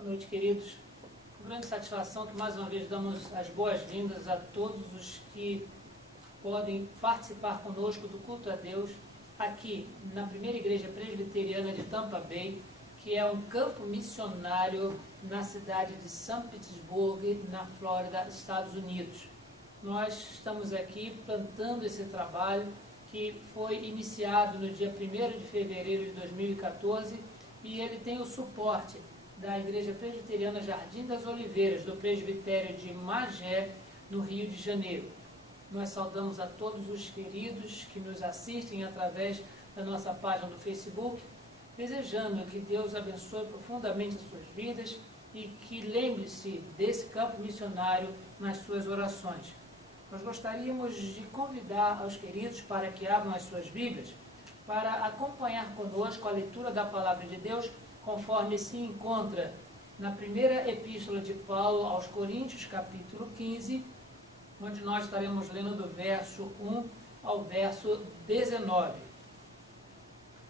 Boa noite, queridos. Com grande satisfação que mais uma vez damos as boas-vindas a todos os que podem participar conosco do culto a Deus aqui na Primeira Igreja Presbiteriana de Tampa Bay, que é um campo missionário na cidade de São Petersburgo, na Flórida, Estados Unidos. Nós estamos aqui plantando esse trabalho que foi iniciado no dia 1º de fevereiro de 2014 e ele tem o suporte da Igreja Presbiteriana Jardim das Oliveiras, do Presbitério de Magé, no Rio de Janeiro. Nós saudamos a todos os queridos que nos assistem através da nossa página do Facebook, desejando que Deus abençoe profundamente as suas vidas e que lembre-se desse campo missionário nas suas orações. Nós gostaríamos de convidar aos queridos para que abram as suas Bíblias para acompanhar conosco a leitura da Palavra de Deus, conforme se encontra na primeira epístola de Paulo aos Coríntios, capítulo 15, onde nós estaremos lendo do verso 1 ao verso 19.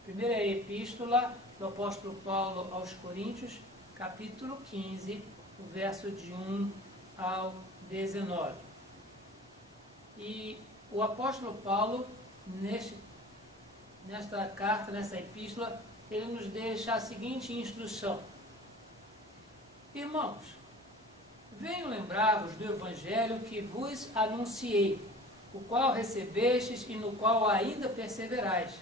Primeira epístola do apóstolo Paulo aos Coríntios, capítulo 15, o verso de 1 ao 19. E o apóstolo Paulo, nesta carta, nessa epístola, ele nos deixa a seguinte instrução: Irmãos, venho lembrar-vos do evangelho que vos anunciei, o qual recebestes e no qual ainda perseverais.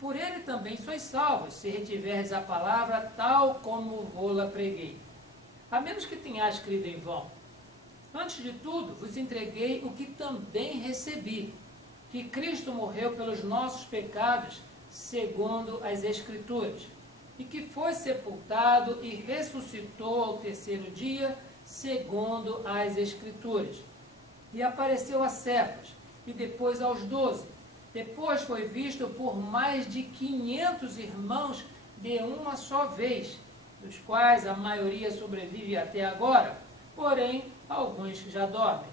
Por ele também sois salvos, se retiverdes a palavra tal como vô-la preguei. A menos que tenhais crido em vão. Antes de tudo, vos entreguei o que também recebi, que Cristo morreu pelos nossos pecados, segundo as Escrituras, e que foi sepultado e ressuscitou ao terceiro dia, segundo as Escrituras. E apareceu a Cefas, e depois aos 12. Depois foi visto por mais de 500 irmãos de uma só vez, dos quais a maioria sobrevive até agora, porém alguns já dormem.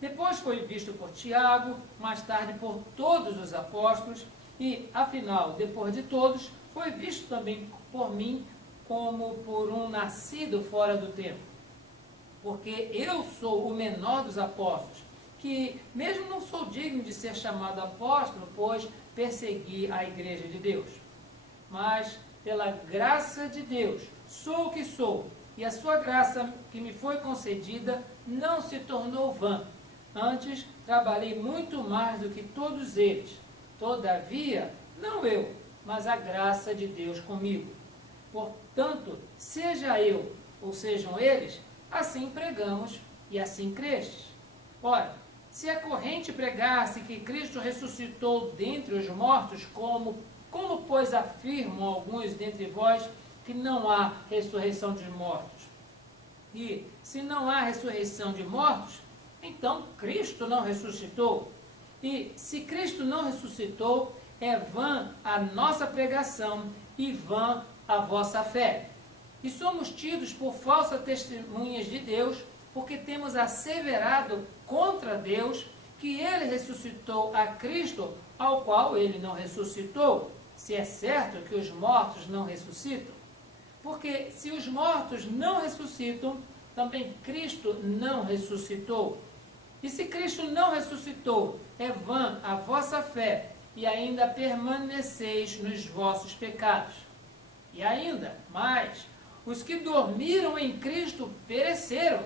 Depois foi visto por Tiago, mais tarde por todos os apóstolos, e, afinal, depois de todos, foi visto também por mim como por um nascido fora do tempo. Porque eu sou o menor dos apóstolos, que mesmo não sou digno de ser chamado apóstolo, pois persegui a igreja de Deus. Mas, pela graça de Deus, sou o que sou, e a sua graça que me foi concedida não se tornou vã. Antes, trabalhei muito mais do que todos eles. Todavia, não eu, mas a graça de Deus comigo. Portanto, seja eu ou sejam eles, assim pregamos e assim crestes. Ora, se a corrente pregasse que Cristo ressuscitou dentre os mortos, como pois afirmam alguns dentre vós que não há ressurreição de mortos? E, se não há ressurreição de mortos, então Cristo não ressuscitou. E, se Cristo não ressuscitou, é vã a nossa pregação e vã a vossa fé. E somos tidos por falsas testemunhas de Deus, porque temos asseverado contra Deus que ele ressuscitou a Cristo, ao qual ele não ressuscitou, se é certo que os mortos não ressuscitam. Porque se os mortos não ressuscitam, também Cristo não ressuscitou. E se Cristo não ressuscitou, é vã a vossa fé, e ainda permaneceis nos vossos pecados. E ainda mais, os que dormiram em Cristo pereceram.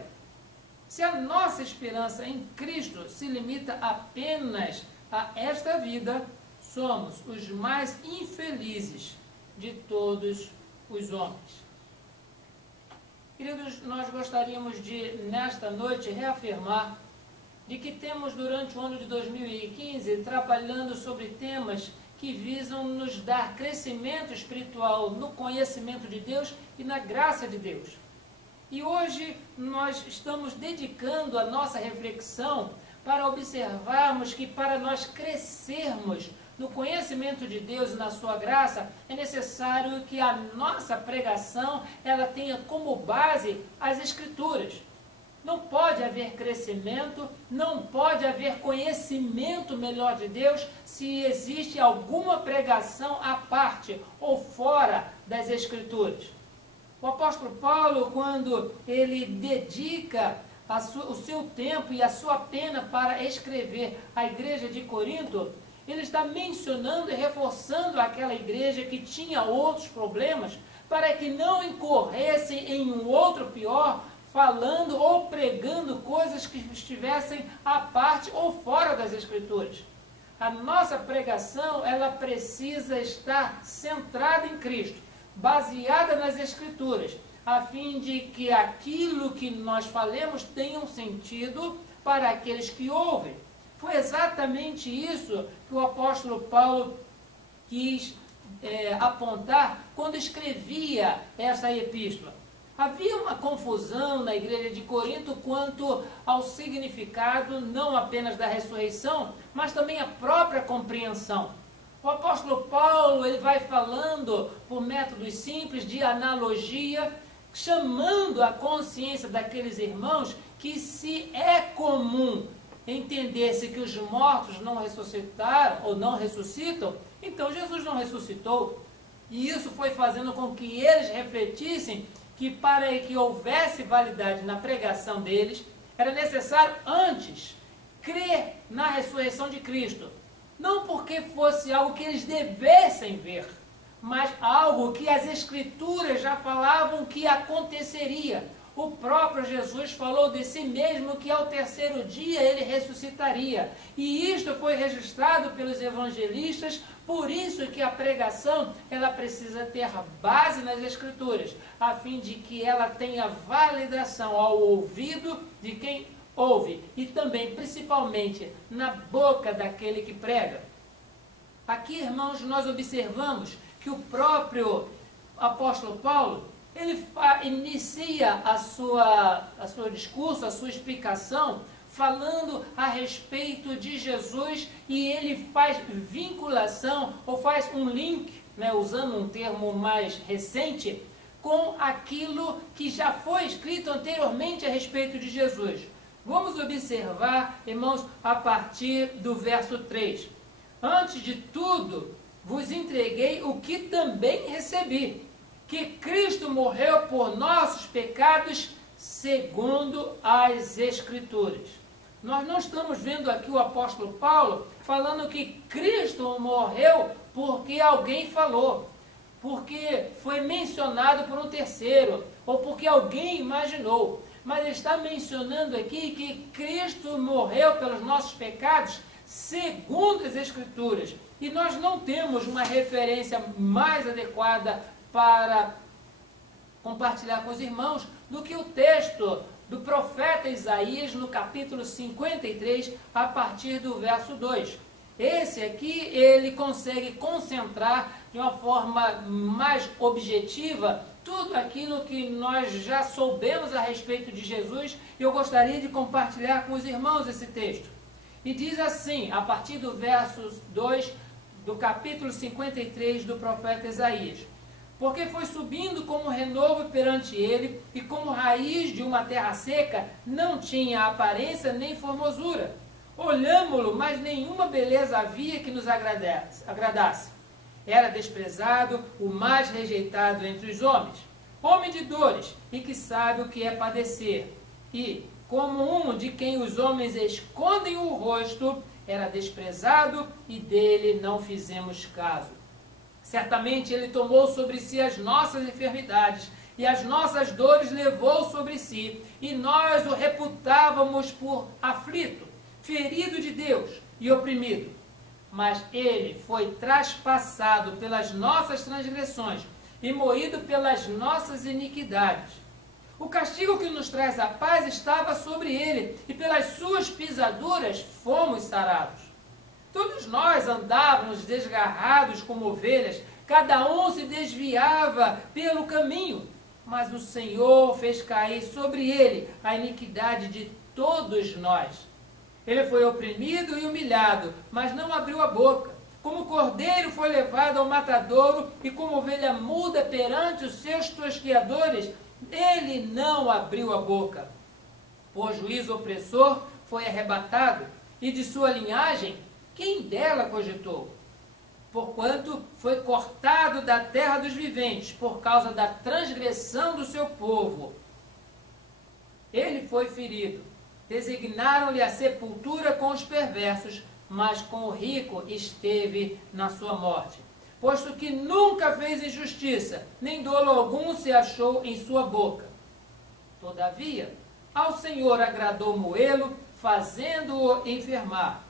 Se a nossa esperança em Cristo se limita apenas a esta vida, somos os mais infelizes de todos os homens. Queridos, nós gostaríamos de, nesta noite, reafirmar de que temos durante o ano de 2015 trabalhando sobre temas que visam nos dar crescimento espiritual no conhecimento de Deus e na graça de Deus. E hoje nós estamos dedicando a nossa reflexão para observarmos que para nós crescermos no conhecimento de Deus e na sua graça, é necessário que a nossa pregação ela tenha como base as Escrituras. Não pode haver crescimento, não pode haver conhecimento melhor de Deus se existe alguma pregação à parte ou fora das Escrituras. O apóstolo Paulo, quando ele dedica o seu tempo e a sua pena para escrever à igreja de Corinto, ele está mencionando e reforçando aquela igreja que tinha outros problemas, para que não incorressem em um outro pior, falando ou pregando coisas que estivessem à parte ou fora das Escrituras. A nossa pregação, ela precisa estar centrada em Cristo, baseada nas Escrituras, a fim de que aquilo que nós falemos tenha um sentido para aqueles que ouvem. Foi exatamente isso que o apóstolo Paulo quis apontar quando escrevia essa epístola. Havia uma confusão na igreja de Corinto quanto ao significado não apenas da ressurreição, mas também a própria compreensão. O apóstolo Paulo, ele vai falando por métodos simples de analogia, chamando a consciência daqueles irmãos que, se é comum entender-se que os mortos não ressuscitaram ou não ressuscitam, então Jesus não ressuscitou. E isso foi fazendo com que eles refletissem que, para que houvesse validade na pregação deles, era necessário antes crer na ressurreição de Cristo. Não porque fosse algo que eles devessem ver, mas algo que as Escrituras já falavam que aconteceria. O próprio Jesus falou de si mesmo que ao terceiro dia ele ressuscitaria. E isto foi registrado pelos evangelistas, por isso que a pregação ela precisa ter base nas Escrituras, a fim de que ela tenha validação ao ouvido de quem ouve e também, principalmente, na boca daquele que prega. Aqui, irmãos, nós observamos que o próprio apóstolo Paulo, ele inicia a sua discurso, a sua explicação, falando a respeito de Jesus, e ele faz vinculação, ou faz um link, usando um termo mais recente, com aquilo que já foi escrito anteriormente a respeito de Jesus. Vamos observar, irmãos, a partir do verso 3. Antes de tudo, vos entreguei o que também recebi, que Cristo morreu por nossos pecados segundo as Escrituras. Nós não estamos vendo aqui o apóstolo Paulo falando que Cristo morreu porque alguém falou, porque foi mencionado por um terceiro, ou porque alguém imaginou. Mas ele está mencionando aqui que Cristo morreu pelos nossos pecados segundo as Escrituras. E nós não temos uma referência mais adequada para compartilhar com os irmãos do que o texto do profeta Isaías, no capítulo 53, a partir do verso 2. Esse aqui, ele consegue concentrar de uma forma mais objetiva tudo aquilo que nós já soubemos a respeito de Jesus, e eu gostaria de compartilhar com os irmãos esse texto. E diz assim, a partir do verso 2 do capítulo 53 do profeta Isaías: porque foi subindo como renovo perante ele, e como raiz de uma terra seca, não tinha aparência nem formosura. Olhámo-lo, mas nenhuma beleza havia que nos agradasse. Era desprezado, o mais rejeitado entre os homens, homem de dores, e que sabe o que é padecer. E, como um de quem os homens escondem o rosto, era desprezado, e dele não fizemos caso. Certamente ele tomou sobre si as nossas enfermidades, e as nossas dores levou sobre si, e nós o reputávamos por aflito, ferido de Deus e oprimido. Mas ele foi traspassado pelas nossas transgressões e moído pelas nossas iniquidades. O castigo que nos traz a paz estava sobre ele, e pelas suas pisaduras fomos sarados. Todos nós andávamos desgarrados como ovelhas, cada um se desviava pelo caminho, mas o Senhor fez cair sobre ele a iniquidade de todos nós. Ele foi oprimido e humilhado, mas não abriu a boca. Como cordeiro foi levado ao matadouro, e como ovelha muda perante os seus tosqueadores, ele não abriu a boca. Por juízo opressor foi arrebatado, e de sua linhagem, quem dela cogitou? porquanto foi cortado da terra dos viventes, por causa da transgressão do seu povo. Ele foi ferido. Designaram-lhe a sepultura com os perversos, mas com o rico esteve na sua morte. Posto que nunca fez injustiça, nem dolo algum se achou em sua boca. Todavia, ao Senhor agradou moê-lo, fazendo-o enfermar.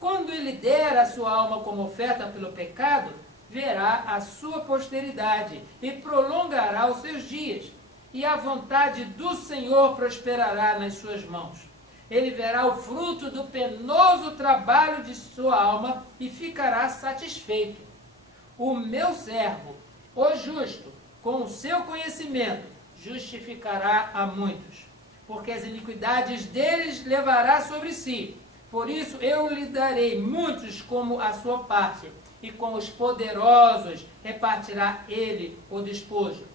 Quando ele der a sua alma como oferta pelo pecado, verá a sua posteridade e prolongará os seus dias, e a vontade do Senhor prosperará nas suas mãos. Ele verá o fruto do penoso trabalho de sua alma e ficará satisfeito. O meu servo, o justo, com o seu conhecimento, justificará a muitos, porque as iniquidades deles levará sobre si. Por isso eu lhe darei muitos como a sua parte, e com os poderosos repartirá ele o despojo.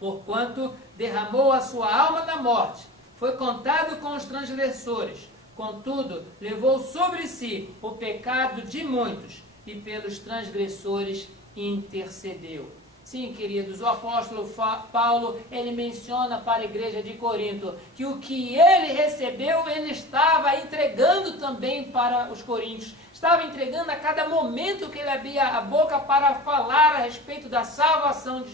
Porquanto derramou a sua alma na morte, foi contado com os transgressores, contudo levou sobre si o pecado de muitos, e pelos transgressores intercedeu. Sim, queridos, o apóstolo Paulo, ele menciona para a igreja de Corinto que o que ele recebeu, ele estava entregando também para os coríntios. Estava entregando a cada momento que ele abria a boca para falar a respeito da salvação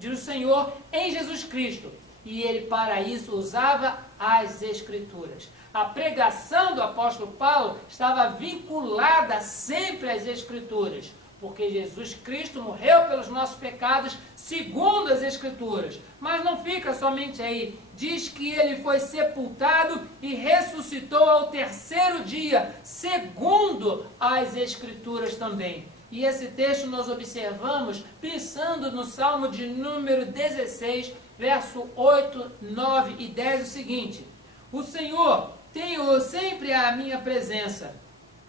do Senhor em Jesus Cristo. E ele, para isso, usava as Escrituras. A pregação do apóstolo Paulo estava vinculada sempre às Escrituras, porque Jesus Cristo morreu pelos nossos pecados segundo as Escrituras. Mas não fica somente aí. Diz que ele foi sepultado e ressuscitou ao terceiro dia, segundo as Escrituras também. E esse texto nós observamos pensando no Salmo de número 16, verso 8, 9 e 10, o seguinte: o Senhor tem-o sempre à minha presença.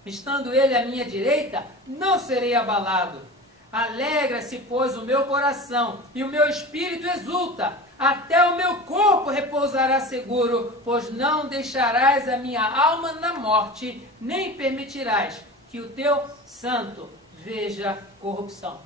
Estando ele à minha direita, não serei abalado. Alegra-se, pois, o meu coração, e o meu espírito exulta. Até o meu corpo repousará seguro, pois não deixarás a minha alma na morte, nem permitirás que o teu santo veja corrupção.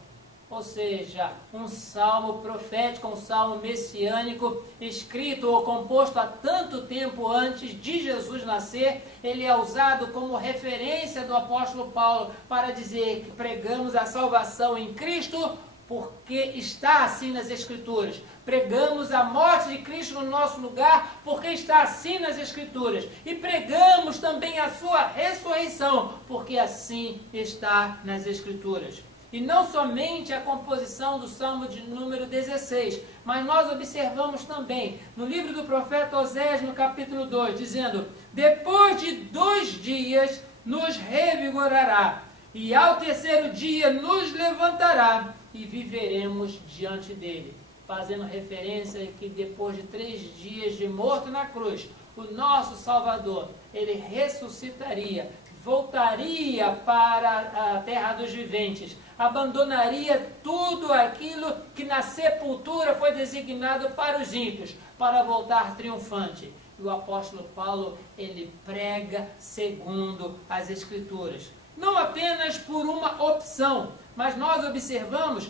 Ou seja, um salmo profético, um salmo messiânico, escrito ou composto há tanto tempo antes de Jesus nascer. Ele é usado como referência do apóstolo Paulo para dizer que pregamos a salvação em Cristo, porque está assim nas Escrituras. Pregamos a morte de Cristo no nosso lugar, porque está assim nas Escrituras. E pregamos também a sua ressurreição, porque assim está nas Escrituras. E não somente a composição do Salmo de número 16, mas nós observamos também no livro do profeta Oséias, no capítulo 2, dizendo: depois de 2 dias nos revigorará, e ao terceiro dia nos levantará, e viveremos diante dele. Fazendo referência que depois de 3 dias de morto na cruz, o nosso Salvador, ele ressuscitaria, voltaria para a terra dos viventes, abandonaria tudo aquilo que na sepultura foi designado para os ímpios, para voltar triunfante. E o apóstolo Paulo, ele prega segundo as Escrituras. Não apenas por uma opção, mas nós observamos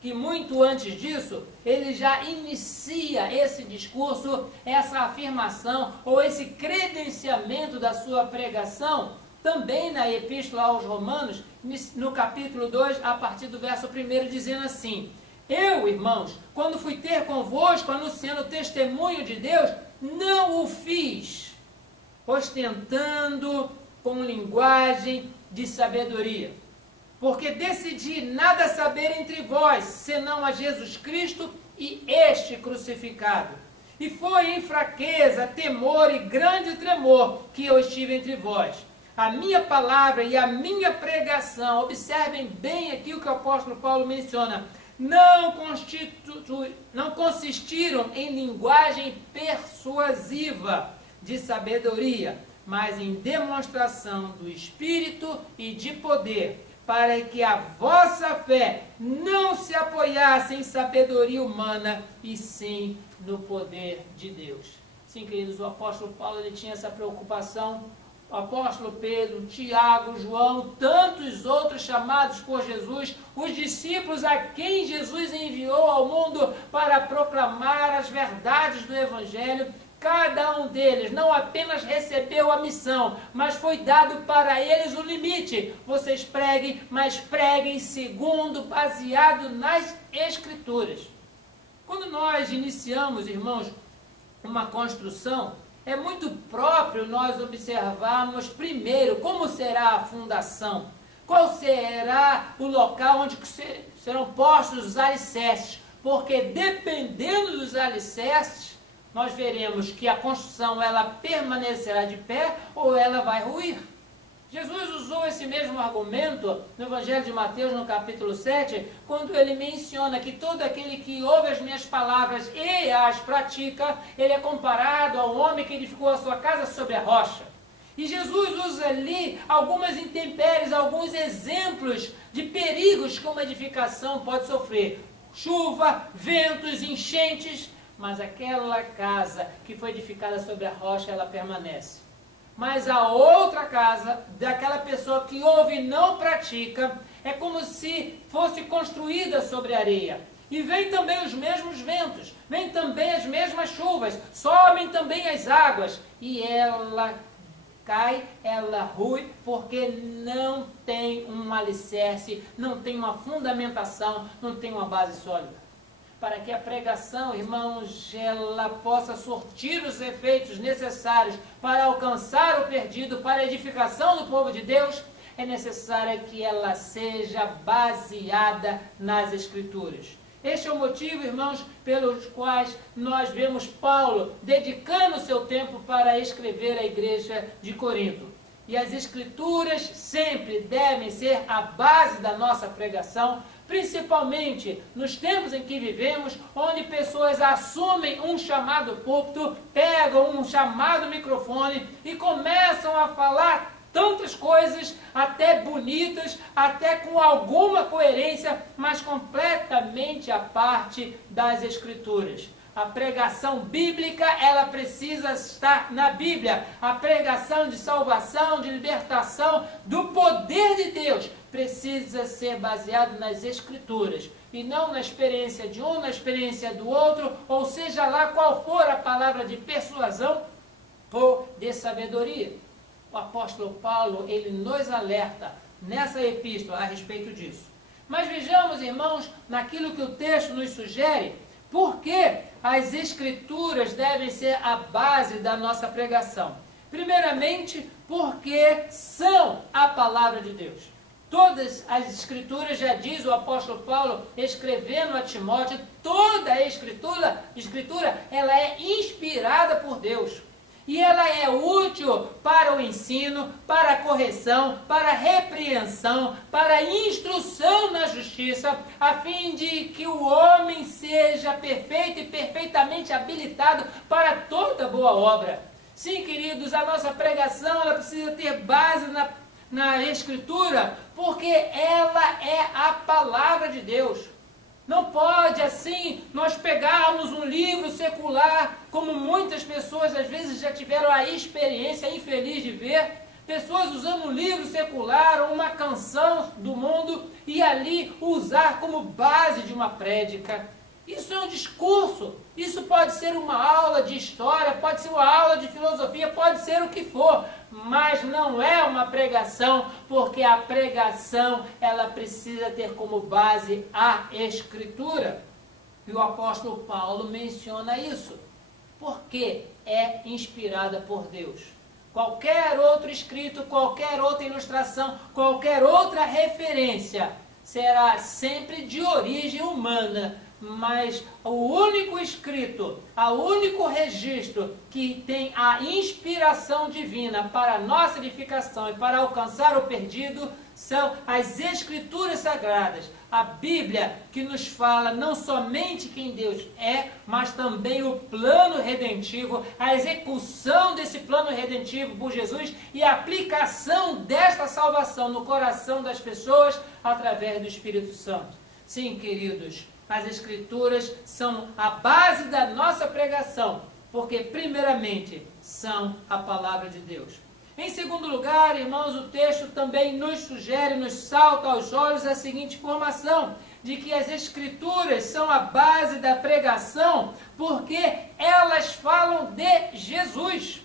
que muito antes disso, ele já inicia esse discurso, essa afirmação, ou esse credenciamento da sua pregação, também na Epístola aos Romanos, no capítulo 2, a partir do verso 1, dizendo assim: eu, irmãos, quando fui ter convosco, anunciando o testemunho de Deus, não o fiz, ostentando com linguagem de sabedoria, porque decidi nada saber entre vós, senão a Jesus Cristo e este crucificado. E foi em fraqueza, temor e grande tremor que eu estive entre vós. A minha palavra e a minha pregação, observem bem aqui o que o apóstolo Paulo menciona, não consistiram em linguagem persuasiva de sabedoria, mas em demonstração do Espírito e de poder, para que a vossa fé não se apoiasse em sabedoria humana, e sim no poder de Deus. Sim, queridos, o apóstolo Paulo, ele tinha essa preocupação o apóstolo Pedro, Tiago, João, tantos outros chamados por Jesus, os discípulos a quem Jesus enviou ao mundo para proclamar as verdades do Evangelho, cada um deles não apenas recebeu a missão, mas foi dado para eles o limite. Vocês preguem, mas preguem segundo, baseado nas Escrituras. Quando nós iniciamos, irmãos, uma construção, é muito próprio nós observarmos primeiro como será a fundação, qual será o local onde serão postos os alicerces, porque dependendo dos alicerces, nós veremos que a construção ela permanecerá de pé ou ela vai ruir. Jesus usou esse mesmo argumento no Evangelho de Mateus, no capítulo 7, quando ele menciona que todo aquele que ouve as minhas palavras e as pratica, ele é comparado ao homem que edificou a sua casa sobre a rocha. E Jesus usa ali algumas intempéries, alguns exemplos de perigos que uma edificação pode sofrer. Chuva, ventos, enchentes, mas aquela casa que foi edificada sobre a rocha, ela permanece. Mas a outra casa, daquela pessoa que ouve e não pratica, é como se fosse construída sobre areia. E vem também os mesmos ventos, vem também as mesmas chuvas, sobem também as águas. E ela cai, ela rui, porque não tem um alicerce, não tem uma fundamentação, não tem uma base sólida. Para que a pregação, irmãos, ela possa surtir os efeitos necessários para alcançar o perdido, para a edificação do povo de Deus, é necessário que ela seja baseada nas Escrituras. Este é o motivo, irmãos, pelos quais nós vemos Paulo dedicando o seu tempo para escrever a igreja de Corinto. E as Escrituras sempre devem ser a base da nossa pregação, principalmente nos tempos em que vivemos, onde pessoas assumem um chamado púlpito, pegam um chamado microfone e começam a falar tantas coisas, até bonitas, até com alguma coerência, mas completamente à parte das Escrituras. A pregação bíblica, ela precisa estar na Bíblia. A pregação de salvação, de libertação, do poder de Deus, precisa ser baseado nas Escrituras. E não na experiência de um, na experiência do outro, ou seja lá qual for a palavra de persuasão ou de sabedoria. O apóstolo Paulo, ele nos alerta nessa epístola a respeito disso. Mas vejamos, irmãos, naquilo que o texto nos sugere, por que as Escrituras devem ser a base da nossa pregação? Primeiramente, porque são a palavra de Deus. Todas as Escrituras, já diz o apóstolo Paulo, escrevendo a Timóteo, toda a Escritura ela é inspirada por Deus. E ela é útil para o ensino, para a correção, para a repreensão, para a instrução na justiça, a fim de que o homem seja perfeito e perfeitamente habilitado para toda boa obra. Sim, queridos, a nossa pregação ela precisa ter base na Escritura, porque ela é a palavra de Deus. Não pode, assim, nós pegarmos um livro secular, como muitas pessoas às vezes já tiveram a experiência infeliz de ver, pessoas usando um livro secular ou uma canção do mundo e ali usar como base de uma prédica. Isso é um discurso, isso pode ser uma aula de história, pode ser uma aula de filosofia, pode ser o que for, mas não é uma pregação, porque a pregação ela precisa ter como base a Escritura. E o apóstolo Paulo menciona isso, porque é inspirada por Deus. Qualquer outro escrito, qualquer outra ilustração, qualquer outra referência será sempre de origem humana, mas o único escrito, o único registro que tem a inspiração divina para a nossa edificação e para alcançar o perdido são as Escrituras Sagradas. A Bíblia que nos fala não somente quem Deus é, mas também o plano redentivo, a execução desse plano redentivo por Jesus e a aplicação desta salvação no coração das pessoas através do Espírito Santo. Sim, queridos, as Escrituras são a base da nossa pregação, porque primeiramente são a palavra de Deus. Em segundo lugar, irmãos, o texto também nos sugere, nos salta aos olhos a seguinte informação, de que as Escrituras são a base da pregação, porque elas falam de Jesus.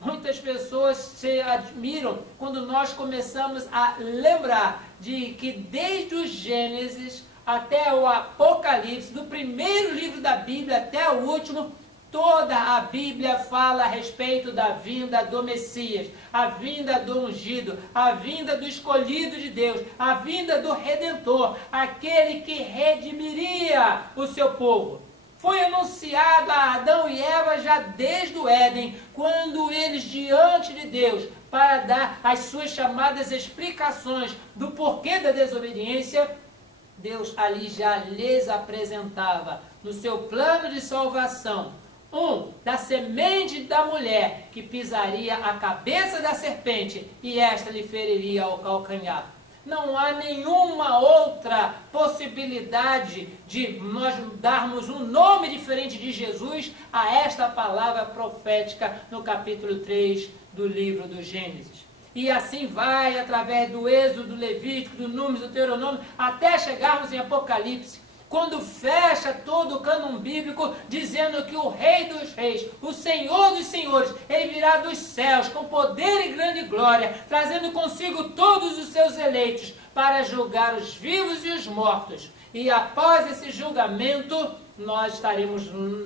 Muitas pessoas se admiram quando nós começamos a lembrar de que desde o Gênesis até o Apocalipse, do primeiro livro da Bíblia até o último, toda a Bíblia fala a respeito da vinda do Messias, a vinda do ungido, a vinda do escolhido de Deus, a vinda do Redentor, aquele que redimiria o seu povo. Foi anunciado a Adão e Eva já desde o Éden, quando eles diante de Deus, para dar as suas chamadas explicações do porquê da desobediência, Deus ali já lhes apresentava no seu plano de salvação, da semente da mulher que pisaria a cabeça da serpente e esta lhe feriria ao calcanhar. Não há nenhuma outra possibilidade de nós darmos um nome diferente de Jesus a esta palavra profética no capítulo 3 do livro do Gênesis. E assim vai através do Êxodo, do Levítico, do Números, do Deuteronômio, até chegarmos em Apocalipse, quando fecha todo o cânon bíblico, dizendo que o Rei dos Reis, o Senhor dos Senhores, ele virá dos céus com poder e grande glória, trazendo consigo todos os seus eleitos para julgar os vivos e os mortos. E após esse julgamento, nós estaremos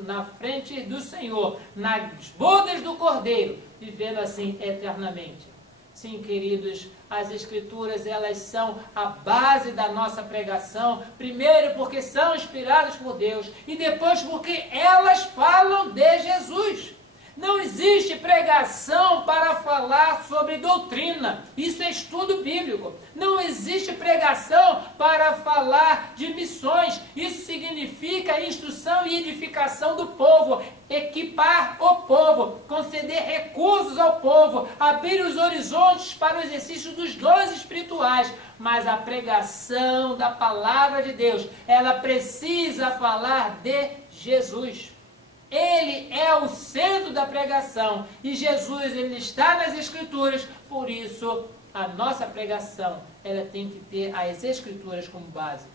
na frente do Senhor, nas bodas do Cordeiro, vivendo assim eternamente. Sim, queridos, as Escrituras, elas são a base da nossa pregação, primeiro porque são inspiradas por Deus, e depois porque elas falam de Jesus. Não existe pregação para falar sobre doutrina, isso é estudo bíblico. Não existe pregação para falar de missões, isso significa instrução e edificação do povo, equipar o povo, conceder recursos ao povo, abrir os horizontes para o exercício dos dons espirituais. Mas a pregação da palavra de Deus, ela precisa falar de Jesus. Ele é o centro da pregação e Jesus, ele está nas Escrituras, por isso a nossa pregação, ela tem que ter as Escrituras como base.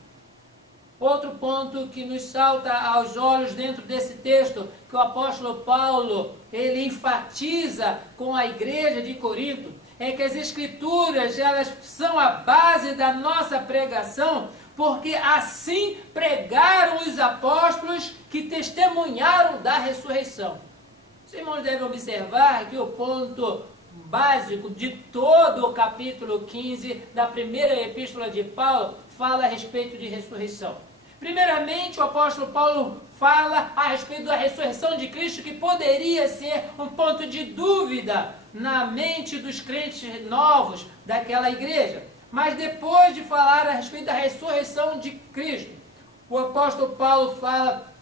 Outro ponto que nos salta aos olhos dentro desse texto, que o apóstolo Paulo, ele enfatiza com a igreja de Corinto, é que as Escrituras, elas são a base da nossa pregação, porque assim pregaram os apóstolos que testemunharam da ressurreição. Os irmãos devem observar que o ponto básico de todo o capítulo 15 da primeira epístola de Paulo fala a respeito de ressurreição. Primeiramente, o apóstolo Paulo fala a respeito da ressurreição de Cristo, que poderia ser um ponto de dúvida na mente dos crentes novos daquela igreja. Mas depois de falar a respeito da ressurreição de Cristo, o apóstolo Paulo fala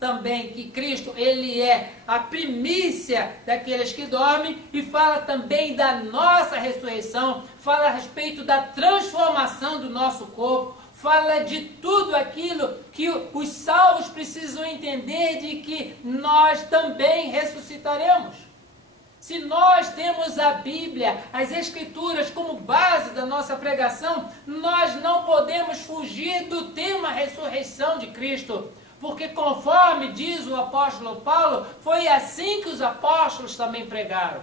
também que Cristo, ele é a primícia daqueles que dormem, e fala também da nossa ressurreição, fala a respeito da transformação do nosso corpo, fala de tudo aquilo que os salvos precisam entender, de que nós também ressuscitaremos. Se nós temos a Bíblia, as Escrituras como base da nossa pregação, nós não podemos fugir do tema ressurreição de Cristo. Porque conforme diz o apóstolo Paulo, foi assim que os apóstolos também pregaram.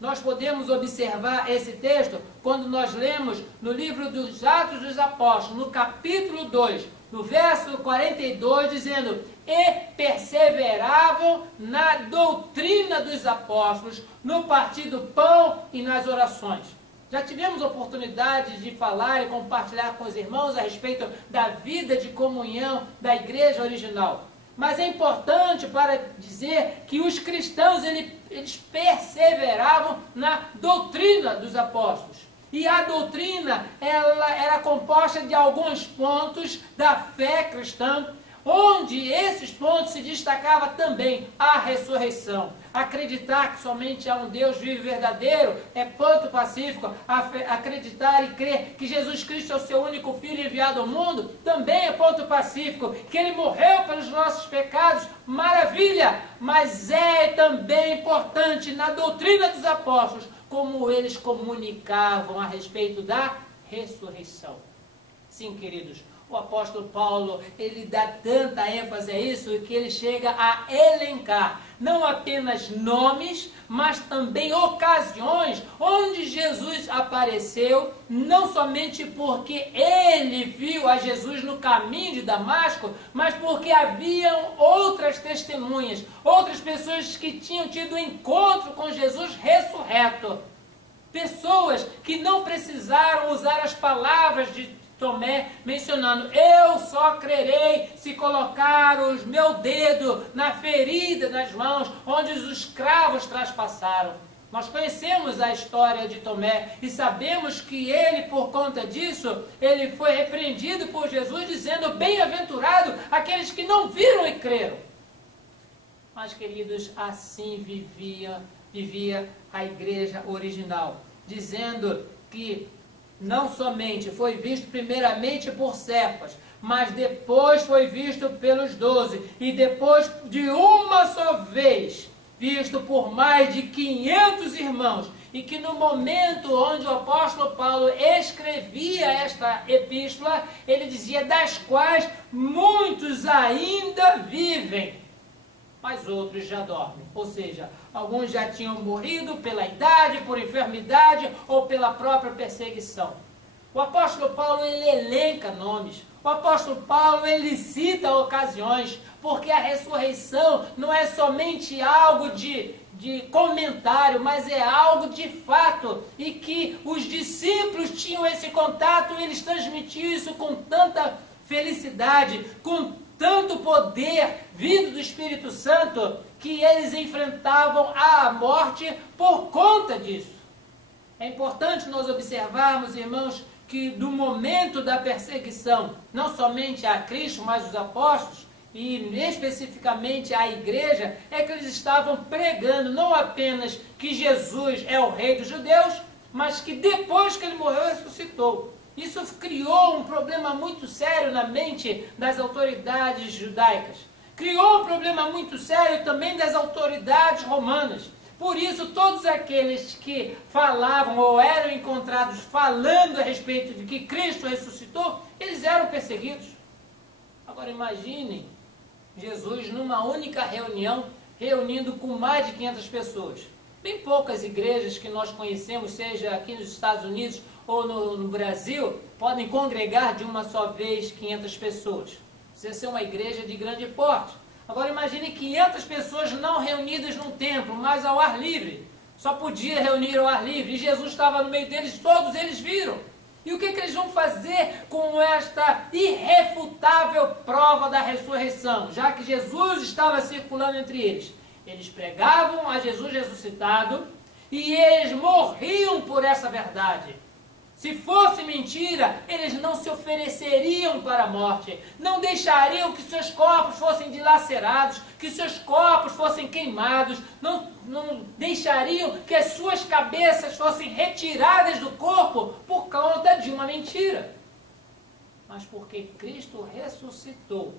Nós podemos observar esse texto quando nós lemos no livro dos Atos dos Apóstolos, no capítulo 2, no verso 42, dizendo: e perseveravam na doutrina dos apóstolos, no partir do pão e nas orações. Já tivemos oportunidade de falar e compartilhar com os irmãos a respeito da vida de comunhão da igreja original. Mas é importante para dizer que os cristãos, eles perseveravam na doutrina dos apóstolos. E a doutrina, ela era composta de alguns pontos da fé cristã, onde esses pontos se destacava também a ressurreição. Acreditar que somente há um Deus vivo e verdadeiro é ponto pacífico. Acreditar e crer que Jesus Cristo é o seu único Filho enviado ao mundo também é ponto pacífico. Que Ele morreu pelos nossos pecados, maravilha! Mas é também importante na doutrina dos apóstolos como eles comunicavam a respeito da ressurreição. Sim, queridos, o apóstolo Paulo, ele dá tanta ênfase a isso que ele chega a elencar não apenas nomes, mas também ocasiões onde Jesus apareceu, não somente porque ele viu a Jesus no caminho de Damasco, mas porque haviam outras testemunhas, outras pessoas que tinham tido encontro com Jesus ressurreto. Pessoas que não precisaram usar as palavras de Tomé, mencionando: eu só crerei se colocar o meu dedo na ferida das mãos, onde os cravos traspassaram. Nós conhecemos a história de Tomé e sabemos que ele, por conta disso, ele foi repreendido por Jesus, dizendo: bem-aventurado aqueles que não viram e creram. Mas, queridos, assim vivia a igreja original, dizendo que não somente foi visto primeiramente por Cefas, mas depois foi visto pelos 12, e depois de uma só vez, visto por mais de 500 irmãos, e que no momento onde o apóstolo Paulo escrevia esta epístola, ele dizia: das quais muitos ainda vivem, mas outros já dormem. Ou seja, alguns já tinham morrido pela idade, por enfermidade ou pela própria perseguição. O apóstolo Paulo, ele elenca nomes. O apóstolo Paulo, ele cita ocasiões, porque a ressurreição não é somente algo de comentário, mas é algo de fato, e que os discípulos tinham esse contato, e eles transmitiam isso com tanta felicidade, com tanto poder vindo do Espírito Santo, que eles enfrentavam a morte por conta disso. É importante nós observarmos, irmãos, que no momento da perseguição, não somente a Cristo, mas os apóstolos, e especificamente a igreja, é que eles estavam pregando não apenas que Jesus é o rei dos judeus, mas que depois que ele morreu, ressuscitou. Isso criou um problema muito sério na mente das autoridades judaicas. Criou um problema muito sério também das autoridades romanas. Por isso, todos aqueles que falavam ou eram encontrados falando a respeito de que Cristo ressuscitou, eles eram perseguidos. Agora imaginem Jesus numa única reunião, reunindo com mais de 500 pessoas. Bem poucas igrejas que nós conhecemos, seja aqui nos Estados Unidos ou no Brasil, podem congregar de uma só vez 500 pessoas. Precisa ser uma igreja de grande porte. Agora imagine 500 pessoas não reunidas num templo, mas ao ar livre. Só podia reunir ao ar livre, e Jesus estava no meio deles, todos eles viram. E o que eles vão fazer com esta irrefutável prova da ressurreição, já que Jesus estava circulando entre eles? Eles pregavam a Jesus ressuscitado e eles morriam por essa verdade. Se fosse mentira, eles não se ofereceriam para a morte, não deixariam que seus corpos fossem dilacerados, que seus corpos fossem queimados, não deixariam que as suas cabeças fossem retiradas do corpo por conta de uma mentira. Mas porque Cristo ressuscitou,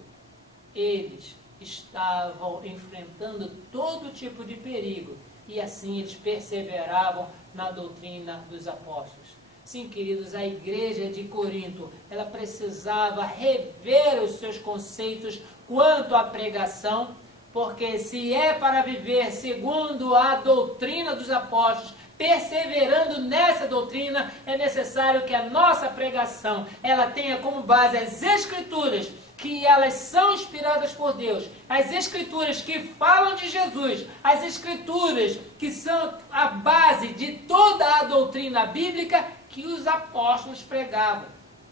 eles estavam enfrentando todo tipo de perigo, e assim eles perseveravam na doutrina dos apóstolos. Sim, queridos, a igreja de Corinto, ela precisava rever os seus conceitos quanto à pregação, porque se é para viver segundo a doutrina dos apóstolos, perseverando nessa doutrina, é necessário que a nossa pregação, ela tenha como base as Escrituras, que elas são inspiradas por Deus, as Escrituras que falam de Jesus, as Escrituras que são a base de toda a doutrina bíblica que os apóstolos pregavam.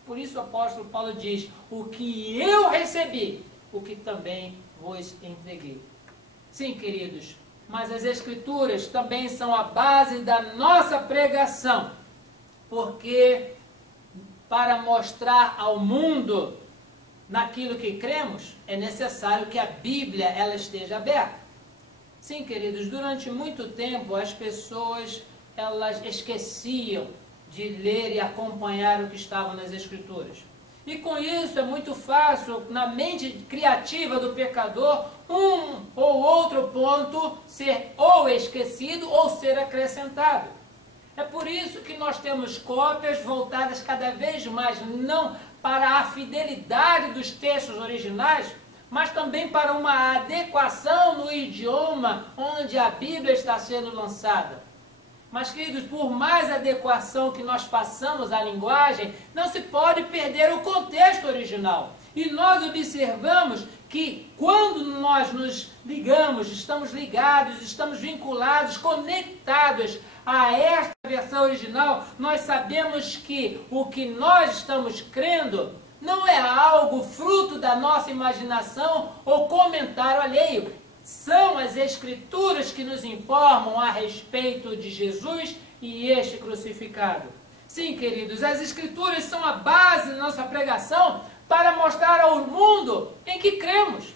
Por isso o apóstolo Paulo diz: o que eu recebi, o que também vos entreguei. Sim, queridos, mas as Escrituras também são a base da nossa pregação, porque para mostrar ao mundo naquilo que cremos, é necessário que a Bíblia ela esteja aberta. Sim, queridos, durante muito tempo as pessoas elas esqueciam de ler e acompanhar o que estava nas Escrituras. E com isso é muito fácil, na mente criativa do pecador, um ou outro ponto ser ou esquecido ou ser acrescentado. É por isso que nós temos cópias voltadas cada vez mais não para a fidelidade dos textos originais, mas também para uma adequação no idioma onde a Bíblia está sendo lançada. Mas, queridos, por mais adequação que nós façamos à linguagem, não se pode perder o contexto original. E nós observamos que quando nós nos ligamos, estamos ligados, estamos vinculados, conectados a esta versão original, nós sabemos que o que nós estamos crendo não é algo fruto da nossa imaginação ou comentário alheio. São as Escrituras que nos informam a respeito de Jesus e este crucificado. Sim, queridos, as Escrituras são a base da nossa pregação para mostrar ao mundo em que cremos.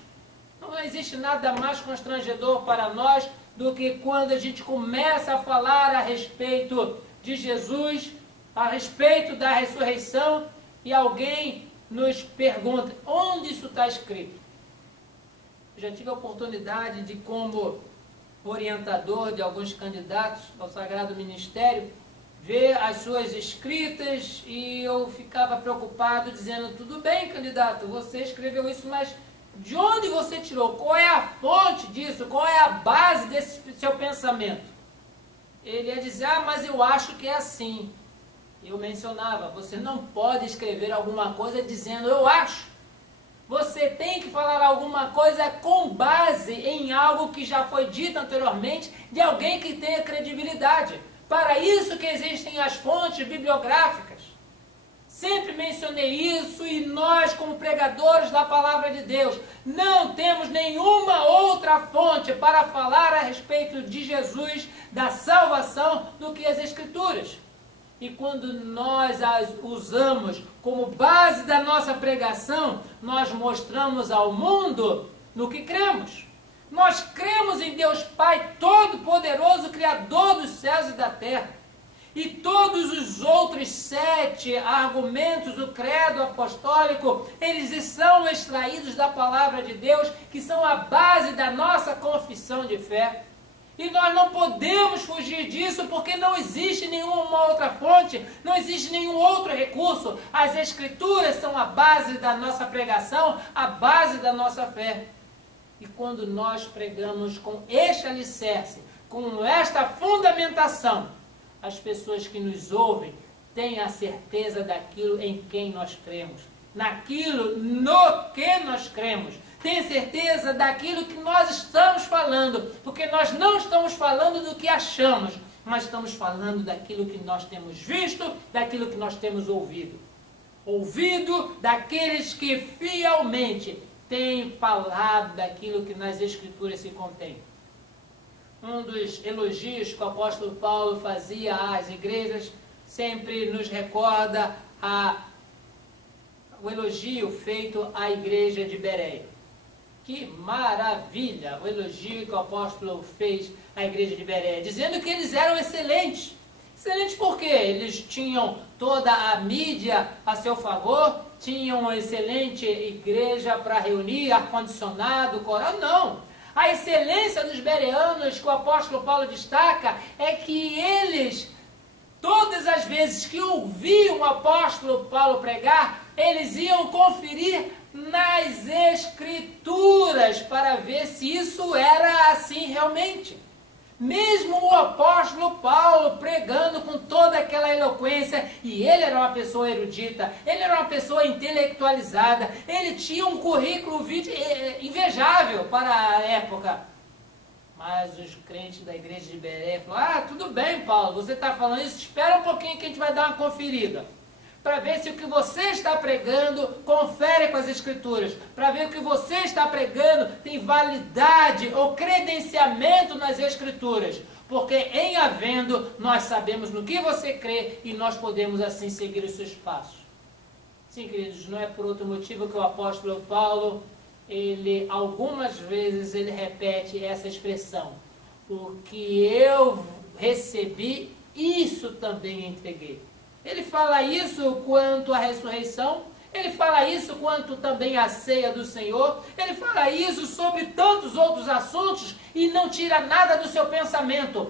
Não existe nada mais constrangedor para nós do que quando a gente começa a falar a respeito de Jesus, a respeito da ressurreição, e alguém nos pergunta, onde isso está escrito? Eu já tive a oportunidade de, como orientador de alguns candidatos ao Sagrado Ministério, ver as suas escritas e eu ficava preocupado dizendo, tudo bem, candidato, você escreveu isso, mas de onde você tirou? Qual é a fonte disso? Qual é a base desse seu pensamento? Ele ia dizer, mas eu acho que é assim. Eu mencionava, você não pode escrever alguma coisa dizendo, eu acho. Você tem que falar alguma coisa com base em algo que já foi dito anteriormente, de alguém que tenha credibilidade. Para isso que existem as fontes bibliográficas. Sempre mencionei isso e nós, como pregadores da Palavra de Deus, não temos nenhuma outra fonte para falar a respeito de Jesus, da salvação, do que as Escrituras. E quando nós as usamos como base da nossa pregação, nós mostramos ao mundo no que cremos. Nós cremos em Deus Pai Todo-Poderoso, Criador dos céus e da terra. E todos os outros 7 argumentos do credo apostólico, eles são extraídos da palavra de Deus, que são a base da nossa confissão de fé. E nós não podemos fugir disso, porque não existe nenhuma outra fonte, não existe nenhum outro recurso. As Escrituras são a base da nossa pregação, a base da nossa fé. E quando nós pregamos com este alicerce, com esta fundamentação, as pessoas que nos ouvem têm a certeza daquilo em quem nós cremos, naquilo no que nós cremos. Tenha certeza daquilo que nós estamos falando, porque nós não estamos falando do que achamos, mas estamos falando daquilo que nós temos visto, daquilo que nós temos ouvido. Ouvido daqueles que fielmente têm falado daquilo que nas Escrituras se contém. Um dos elogios que o apóstolo Paulo fazia às igrejas sempre nos recorda o elogio feito à igreja de Bereia. Que maravilha o elogio que o apóstolo fez à igreja de Bereia, dizendo que eles eram excelentes. Excelentes por quê? Eles tinham toda a mídia a seu favor, tinham uma excelente igreja para reunir, ar-condicionado, coral. Não! A excelência dos bereanos que o apóstolo Paulo destaca é que eles, todas as vezes que ouviam o apóstolo Paulo pregar, eles iam conferir nas Escrituras para ver se isso era assim realmente. Mesmo o apóstolo Paulo pregando com toda aquela eloquência, e ele era uma pessoa erudita, ele era uma pessoa intelectualizada, ele tinha um currículo invejável para a época. Mas os crentes da igreja de Bereia falaram, tudo bem, Paulo, você está falando isso, espera um pouquinho que a gente vai dar uma conferida. Para ver se o que você está pregando confere com as Escrituras, para ver o que você está pregando tem validade ou credenciamento nas Escrituras, porque em havendo, nós sabemos no que você crê e nós podemos assim seguir os seus passos. Sim, queridos, não é por outro motivo que o apóstolo Paulo, algumas vezes ele repete essa expressão. Porque eu recebi, isso também entreguei. Ele fala isso quanto à ressurreição, ele fala isso quanto também à ceia do Senhor, ele fala isso sobre tantos outros assuntos e não tira nada do seu pensamento.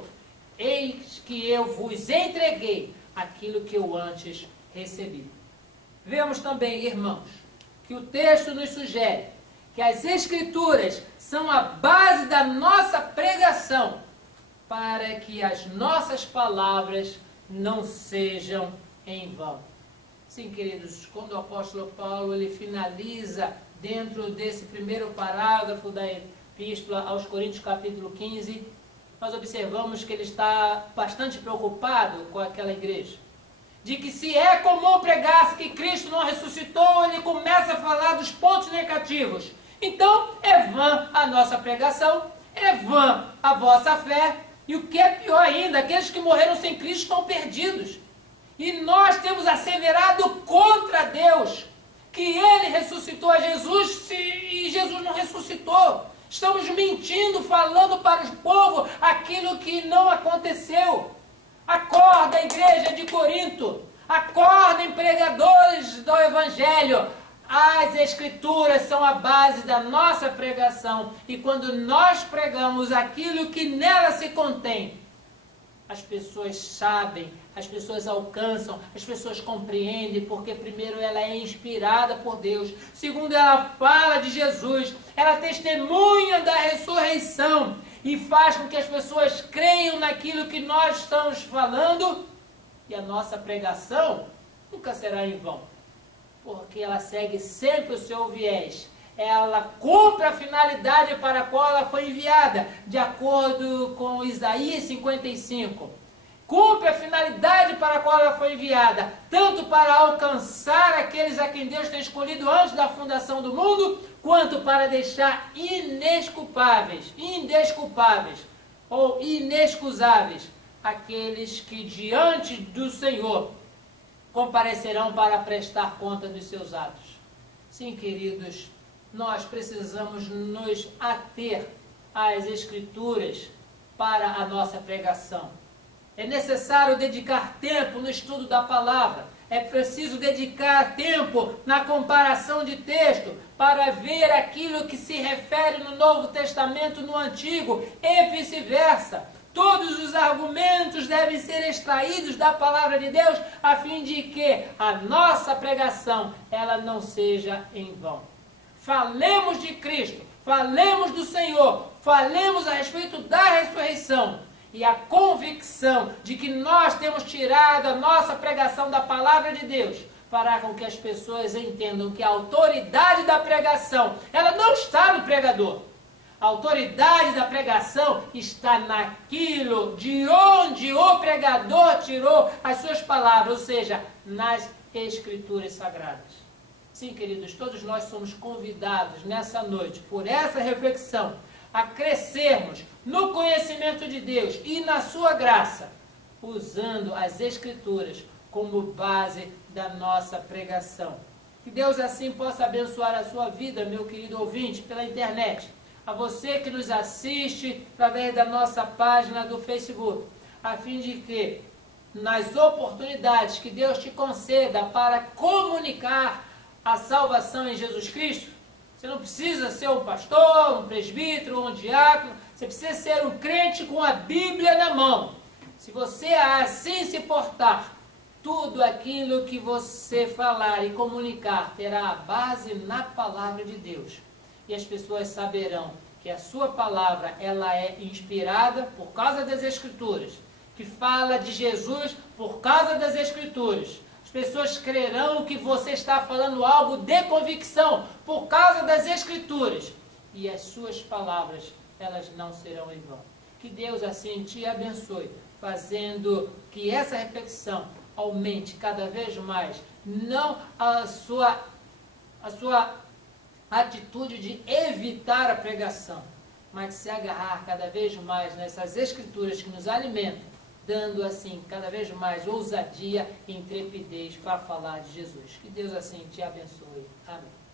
Eis que eu vos entreguei aquilo que eu antes recebi. Vemos também, irmãos, que o texto nos sugere que as Escrituras são a base da nossa pregação, para que as nossas palavras não sejam em vão. Sim, queridos, quando o apóstolo Paulo ele finaliza dentro desse primeiro parágrafo da Epístola aos Coríntios, capítulo 15, nós observamos que ele está bastante preocupado com aquela igreja. De que se é comum pregar-se que Cristo não ressuscitou, ele começa a falar dos pontos negativos. Então, é vã a nossa pregação, é vã a vossa fé, e o que é pior ainda, aqueles que morreram sem Cristo estão perdidos. E nós temos asseverado contra Deus que Ele ressuscitou a Jesus e Jesus não ressuscitou. Estamos mentindo, falando para o povo aquilo que não aconteceu. Acorda, igreja de Corinto, acordem, pregadores do Evangelho. As Escrituras são a base da nossa pregação e quando nós pregamos aquilo que nela se contém, as pessoas sabem, as pessoas alcançam, as pessoas compreendem, porque primeiro ela é inspirada por Deus, segundo ela fala de Jesus, ela testemunha da ressurreição e faz com que as pessoas creiam naquilo que nós estamos falando, e a nossa pregação nunca será em vão, porque ela segue sempre o seu viés. Ela cumpre a finalidade para a qual ela foi enviada, de acordo com Isaías 55. Cumpre a finalidade para a qual ela foi enviada, tanto para alcançar aqueles a quem Deus tem escolhido antes da fundação do mundo, quanto para deixar indesculpáveis ou inexcusáveis aqueles que diante do Senhor comparecerão para prestar conta dos seus atos. Sim, queridos, nós precisamos nos ater às Escrituras para a nossa pregação. É necessário dedicar tempo no estudo da palavra. É preciso dedicar tempo na comparação de texto para ver aquilo que se refere no Novo Testamento no Antigo e vice-versa. Todos os argumentos devem ser extraídos da palavra de Deus a fim de que a nossa pregação ela não seja em vão. Falemos de Cristo, falemos do Senhor, falemos a respeito da ressurreição e a convicção de que nós temos tirado a nossa pregação da palavra de Deus fará com que as pessoas entendam que a autoridade da pregação ela não está no pregador. A autoridade da pregação está naquilo de onde o pregador tirou as suas palavras, ou seja, nas Escrituras Sagradas. Sim, queridos, todos nós somos convidados nessa noite, por essa reflexão, a crescermos no conhecimento de Deus e na sua graça, usando as Escrituras como base da nossa pregação. Que Deus assim possa abençoar a sua vida, meu querido ouvinte, pela internet. A você que nos assiste através da nossa página do Facebook, a fim de que, nas oportunidades que Deus te conceda para comunicar a salvação em Jesus Cristo, você não precisa ser um pastor, um presbítero, um diácono, você precisa ser um crente com a Bíblia na mão. Se você assim se portar, tudo aquilo que você falar e comunicar terá a base na palavra de Deus. E as pessoas saberão que a sua palavra ela é inspirada por causa das Escrituras, que fala de Jesus por causa das Escrituras. As pessoas crerão que você está falando algo de convicção por causa das Escrituras. E as suas palavras, elas não serão em vão. Que Deus assim te abençoe, fazendo que essa reflexão aumente cada vez mais, não a sua atitude de evitar a pregação, mas se agarrar cada vez mais nessas Escrituras que nos alimentam, dando assim cada vez mais ousadia e intrepidez para falar de Jesus. Que Deus assim te abençoe. Amém.